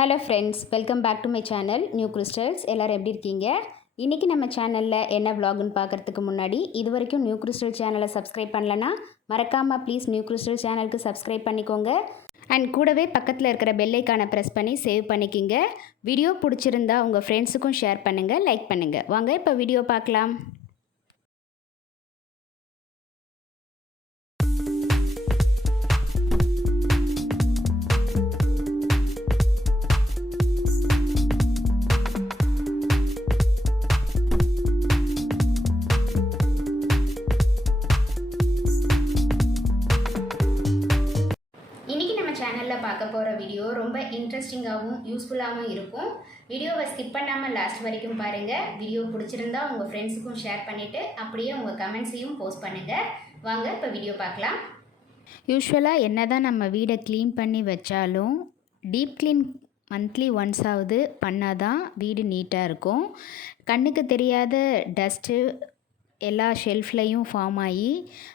Hello friends, welcome back to my channel new crystals. எல்லோரும் எப்படி இருக்கீங்க? இன்றைக்கி நம்ம சேனலில் என்ன vlogன்னு பார்க்குறதுக்கு முன்னாடி இது வரைக்கும் நியூ கிறிஸ்டல் சேனலை சப்ஸ்கிரைப் பண்ணலன்னா மறக்காமல் ப்ளீஸ் நியூ கிறிஸ்டல் சேனலுக்கு சப்ஸ்கிரைப் பண்ணிக்கோங்க. அண்ட் கூடவே பக்கத்தில் இருக்கிற பெல் ஐக்கானை ப்ரெஸ் பண்ணி சேவ் பண்ணிக்கிங்க. வீடியோ பிடிச்சிருந்தா உங்கள் ஃப்ரெண்ட்ஸுக்கும் ஷேர் பண்ணுங்கள், லைக் பண்ணுங்கள். வாங்க இப்போ வீடியோ பார்க்கலாம். சேனலில் பார்க்க போகிற வீடியோ ரொம்ப இன்ட்ரெஸ்டிங்காகவும் யூஸ்ஃபுல்லாகவும் இருக்கும். வீடியோவை ஸ்கிப் பண்ணாமல் லாஸ்ட் வரைக்கும் பாருங்கள். வீடியோ பிடிச்சிருந்தா உங்கள் ஃப்ரெண்ட்ஸுக்கும் ஷேர் பண்ணிவிட்டு அப்படியே உங்கள் கமெண்ட்ஸையும் போஸ்ட் பண்ணுங்கள். வாங்க இப்போ வீடியோ பார்க்கலாம். யூஸ்வலாக என்ன தான் நம்ம வீடை க்ளீன் பண்ணி வச்சாலும் டீப் க்ளீன் மந்த்லி ஒன்ஸாவது பண்ணால் தான் வீடு நீட்டாக இருக்கும். கண்ணுக்கு தெரியாத டஸ்ட்டு எல்லா ஷெல்ஃப்லையும் ஃபார்ம் ஆகி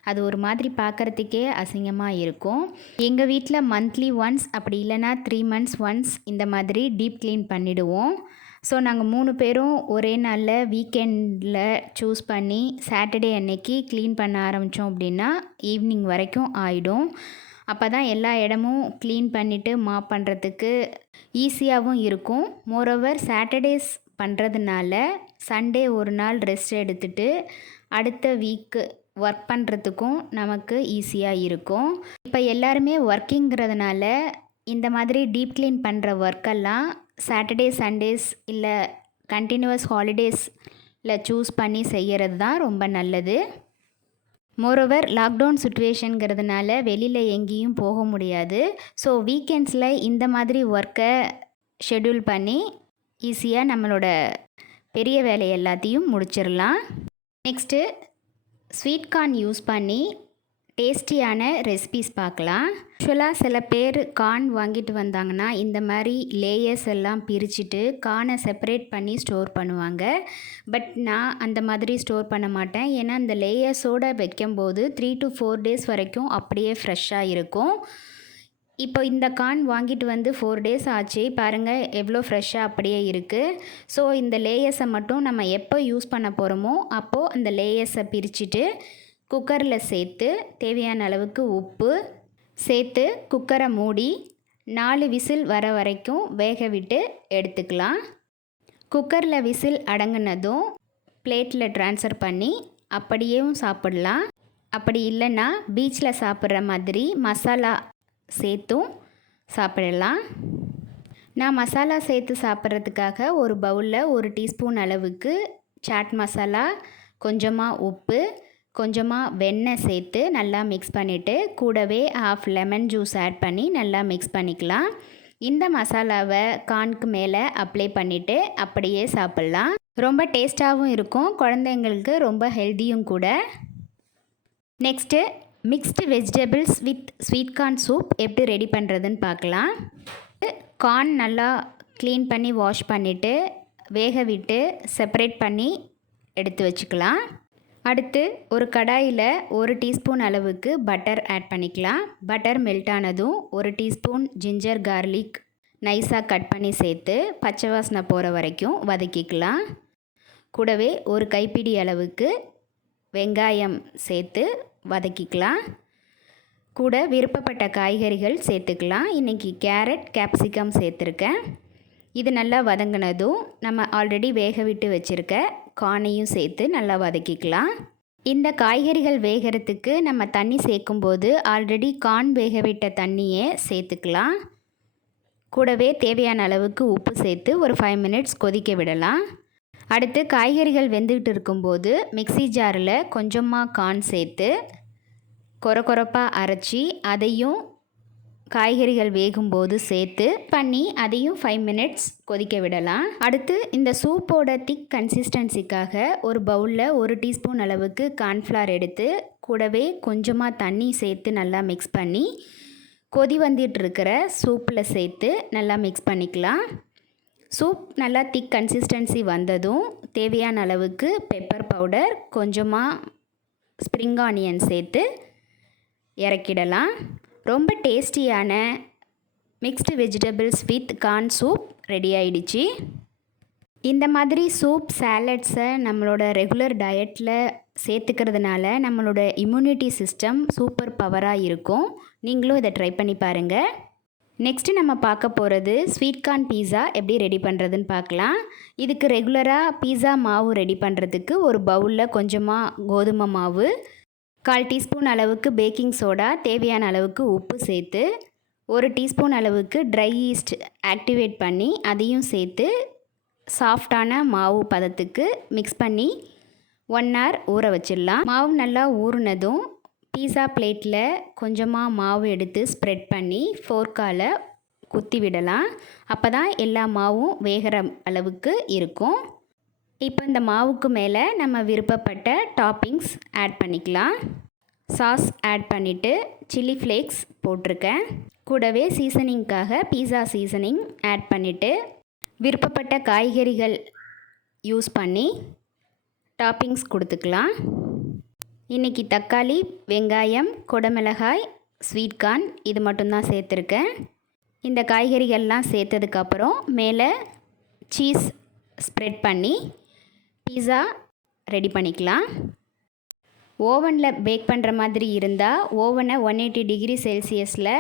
அது ஒரு மாதிரி பார்க்குறதுக்கே அசிங்கமாக இருக்கும். எங்கள் வீட்டில் மந்த்லி ஒன்ஸ் அப்படி இல்லைனா 3 months ஒன்ஸ் இந்த மாதிரி டீப் க்ளீன் பண்ணிவிடுவோம். ஸோ நாங்கள் 3 பேரும் ஒரே நாளில் வீக்கெண்டில் சூஸ் பண்ணி சாட்டர்டே அன்னைக்கு க்ளீன் பண்ண ஆரம்பித்தோம் அப்படின்னா ஈவினிங் வரைக்கும் ஆகிடும். அப்போ தான் எல்லா இடமும் க்ளீன் பண்ணிவிட்டு மாப் பண்ணுறதுக்கு ஈஸியாகவும் இருக்கும். மோரோவர் சாட்டர்டேஸ் பண்ணுறதுனால சண்டே ஒரு நாள் ரெஸ்ட் எடுத்துகிட்டு அடுத்த வீக்கு ஒர்க் பண்ணுறதுக்கும் நமக்கு ஈஸியாக இருக்கும். இப்போ எல்லாருமே ஒர்க்கிங்கிறதுனால இந்த மாதிரி டீப் க்ளீன் பண்ணுற ஒர்க்கெல்லாம் சாட்டர்டே சண்டேஸ் இல்லை கண்டினியூவஸ் ஹாலிடேஸில் சூஸ் பண்ணி செய்கிறது தான் ரொம்ப நல்லது. மோரோவர் லாக்டவுன் சுச்சுவேஷனுங்கிறதுனால வெளியில் எங்கேயும் போக முடியாது. ஸோ வீக்கெண்ட்ஸில் இந்த மாதிரி ஒர்க்கை ஷெட்யூல் பண்ணி ஈஸியாக நம்மளோட பெரிய வேலை எல்லாத்தையும் முடிச்சிடலாம். நெக்ஸ்ட்டு ஸ்வீட் கார்ன் யூஸ் பண்ணி டேஸ்டியான ரெசிபீஸ் பார்க்கலாம். ஆக்சுவலாக சில பேர் கார்ன் வாங்கிட்டு வந்தாங்கன்னா இந்த மாதிரி லேயர்ஸ் எல்லாம் பிரிச்சுட்டு கார்னை செப்பரேட் பண்ணி ஸ்டோர் பண்ணுவாங்க. பட் நான் அந்த மாதிரி ஸ்டோர் பண்ண மாட்டேன். ஏன்னா அந்த லேயர்ஸோடு வைக்கும்போது 3 to 4 days வரைக்கும் அப்படியே ஃப்ரெஷ்ஷாக இருக்கும். இப்போ இந்த கார்ன் வாங்கிட்டு வந்து 4 days ஆச்சு, பாருங்கள் எவ்வளோ ஃப்ரெஷ்ஷாக அப்படியே இருக்குது. ஸோ இந்த லேயர்ஸை மட்டும் நம்ம எப்போ யூஸ் பண்ண போகிறோமோ அப்போது அந்த லேயர்ஸை பிரிச்சுட்டு குக்கரில் சேர்த்து தேவையான அளவுக்கு உப்பு சேர்த்து குக்கரை மூடி 4 விசில் வர வரைக்கும் வேக விட்டு எடுத்துக்கலாம். குக்கரில் விசில் அடங்கினதும் பிளேட்டில் ட்ரான்ஸ்ஃபர் பண்ணி அப்படியேவும் சாப்பிடலாம். அப்படி இல்லைன்னா பீச்சில் சாப்பிட்ற மாதிரி மசாலா சேர்த்தும் சாப்பிடலாம். நான் மசாலா சேர்த்து சாப்பிட்றதுக்காக ஒரு பவுலில் 1 டீஸ்பூன் அளவுக்கு சாட் மசாலா, கொஞ்சமாக உப்பு, கொஞ்சமாக வெண்ணெய் சேர்த்து நல்லா மிக்ஸ் பண்ணிவிட்டு கூடவே 1/2 லெமன் ஜூஸ் ஆட் பண்ணி நல்லா மிக்ஸ் பண்ணிக்கலாம். இந்த மசாலாவை கார்னுக்கு மேலே அப்ளை பண்ணிவிட்டு அப்படியே சாப்பிட்லாம். ரொம்ப டேஸ்ட்டாகவும் இருக்கும், குழந்தைங்களுக்கு ரொம்ப ஹெல்த்தியும் கூட. Next mixed vegetables with sweet corn soup எப்படி ரெடி பண்ணுறதுன்னு பார்க்கலாம். கார்ன் நல்லா க்ளீன் பண்ணி வாஷ் பண்ணிவிட்டு வேக விட்டு செப்பரேட் பண்ணி எடுத்து வச்சுக்கலாம். அடுத்து ஒரு கடாயில் 1 டீஸ்பூன் அளவுக்கு பட்டர் ஆட் பண்ணிக்கலாம். பட்டர் மெல்ட் ஆனதும் 1 டீஸ்பூன் ஜிஞ்சர் கார்லிக் நைஸாக கட் பண்ணி சேர்த்து பச்சை வாசனை போகிற வரைக்கும் வதக்கிக்கலாம். கூடவே ஒரு கைப்பிடி அளவுக்கு வெங்காயம் சேர்த்து வதக்கிக்கலாம். கூட விருப்பப்பட்ட காய்கறிகள் சேர்த்துக்கலாம். இன்றைக்கி கேரட், கேப்சிகம் சேர்த்துருக்கேன். இது நல்லா வதங்கினதும் நம்ம ஆல்ரெடி வேக விட்டு வச்சுருக்க கார்னையும் சேர்த்து நல்லா வதக்கிக்கலாம். இந்த காய்கறிகள் வேகிறதுக்கு நம்ம தண்ணி சேர்க்கும்போது ஆல்ரெடி கார்ன் வேக விட்ட தண்ணியே சேர்த்துக்கலாம். கூடவே தேவையான அளவுக்கு உப்பு சேர்த்து ஒரு 5 minutes கொதிக்க விடலாம். அடுத்து காய்கறிகள் வெந்துக்கிட்டு இருக்கும்போது மிக்ஸி ஜாரில் கொஞ்சமாக கார்ன் சேர்த்து கொரப்பாக அரைச்சி அதையும் காய்கறிகள் வேகும்போது சேர்த்து பண்ணி அதையும் 5 minutes கொதிக்க விடலாம். அடுத்து இந்த சூப்போட திக் கன்சிஸ்டன்சிக்காக ஒரு பவுலில் 1 டீஸ்பூன் அளவுக்கு கார்ன்ஃப்ளவர் எடுத்து கூடவே கொஞ்சமாக தண்ணி சேர்த்து நல்லா மிக்ஸ் பண்ணி கொதி வந்துட்டுருக்கிற சூப்பில் சேர்த்து நல்லா மிக்ஸ் பண்ணிக்கலாம். சூப் நல்லா திக் கன்சிஸ்டன்சி வந்ததும் தேவையான அளவுக்கு பெப்பர் பவுடர், கொஞ்சமாக ஸ்ப்ரிங் ஆனியன் சேர்த்து இறக்கிடலாம். ரொம்ப டேஸ்டியான mixed vegetables with corn soup ready ஆயிடுச்சு. இந்த மாதிரி சூப் சாலட்ஸை நம்மளோட ரெகுலர் டயட்டில் சேர்த்துக்கிறதுனால நம்மளோட இம்யூனிட்டி சிஸ்டம் சூப்பர் பவராக இருக்கும். நீங்களும் இதை ட்ரை பண்ணி பாருங்கள். நெக்ஸ்ட்டு நம்ம பார்க்க போகிறது ஸ்வீட் கார்ன் பீஸா எப்படி ரெடி பண்ணுறதுன்னு பார்க்கலாம். இதுக்கு ரெகுலராக பீஸா மாவு ரெடி பண்ணுறதுக்கு ஒரு பவுலில் கொஞ்சமாக கோதுமை மாவு, 1/4 டீஸ்பூன் அளவுக்கு பேக்கிங் சோடா, தேவையான அளவுக்கு உப்பு சேர்த்து 1 டீஸ்பூன் அளவுக்கு ட்ரை ஈஸ்ட் ஆக்டிவேட் பண்ணி அதையும் சேர்த்து சாஃப்டான மாவு பதத்துக்கு மிக்ஸ் பண்ணி 1 hour ஊற வச்சிடலாம். மாவு நல்லா ஊறினதும் பீஸா பிளேட்டில் கொஞ்சமாக மாவு எடுத்து ஸ்ப்ரெட் பண்ணி ஃபோர்க்கால் குத்தி விடலாம். அப்போ தான் எல்லா மாவும் வேகிற அளவுக்கு இருக்கும். இப்போ இந்த மாவுக்கு மேலே நம்ம விருப்பப்பட்ட டாப்பிங்ஸ் ஆட் பண்ணிக்கலாம். சாஸ் ஆட் பண்ணிவிட்டு சில்லி ஃப்ளேக்ஸ் போட்டிருக்கேன். கூடவே சீசனிங்காக பீஸா சீசனிங் ஆட் பண்ணிவிட்டு விருப்பப்பட்ட காய்கறிகள் யூஸ் பண்ணி டாப்பிங்ஸ் கொடுத்துக்கலாம். இன்றைக்கி தக்காளி, வெங்காயம், கொடமிளகாய், ஸ்வீட் கார்ன் இது மட்டும்தான் சேர்த்துருக்கேன். இந்த காய்கறிகள்லாம் சேர்த்ததுக்கப்புறம் மேலே சீஸ் ஸ்ப்ரெட் பண்ணி பீஸா ரெடி பண்ணிக்கலாம். ஓவனில் பேக் பண்ணுற மாதிரி இருந்தால் ஓவனை 180 டிகிரி செல்சியஸில்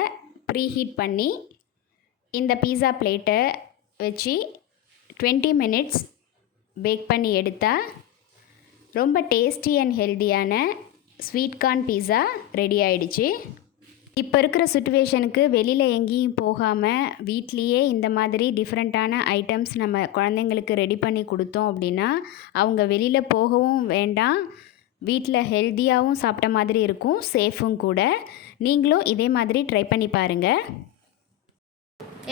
ப்ரீஹீட் பண்ணி இந்த பீஸா பிளேட்டை வச்சு 20 minutes பேக் பண்ணி எடுத்தால் ரொம்ப டேஸ்டி அண்ட் ஹெல்த்தியான ஸ்வீட் கார்ன் பீஸா ரெடி ஆயிடுச்சு. இப்போ இருக்கிற சுச்சுவேஷனுக்கு வெளியில் எங்கேயும் போகாமல் வீட்லேயே இந்த மாதிரி டிஃப்ரெண்ட்டான ஐட்டம்ஸ் நம்ம குழந்தைங்களுக்கு ரெடி பண்ணி கொடுத்தோம் அப்படின்னா அவங்க வெளியில் போகவும் வேண்டாம், வீட்டில் ஹெல்த்தியாகவும் சாப்பிட்ட மாதிரி இருக்கும், சேஃபும் கூட. நீங்களும் இதே மாதிரி ட்ரை பண்ணி பாருங்கள்.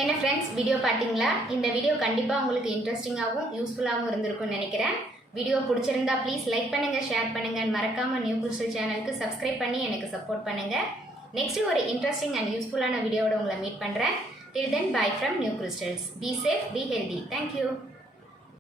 என்ன ஃப்ரெண்ட்ஸ், வீடியோ பார்த்தீங்களா? இந்த வீடியோ கண்டிப்பாக உங்களுக்கு இன்ட்ரெஸ்டிங்காகவும் யூஸ்ஃபுல்லாகவும் இருந்திருக்கும்னு நினைக்கிறேன். வீடியோ பிடிச்சிருந்தா ப்ளீஸ் லைக் பண்ணுங்கள், ஷேர் பண்ணுங்கள், மறக்காமல் நியூ கிறிஸ்டல் சேனலுக்கு சப்ஸ்கிரைப் பண்ணி எனக்கு சப்போர்ட் பண்ணுங்கள். நெக்ஸ்ட்டு ஒரு இன்ட்ரெஸ்டிங் அண்ட் யூஸ்ஃபுல்லான வீடியோவோட உங்களை மீட் பண்ணுறேன். Till then, bye from New Crystals. Be safe, be healthy. Thank you.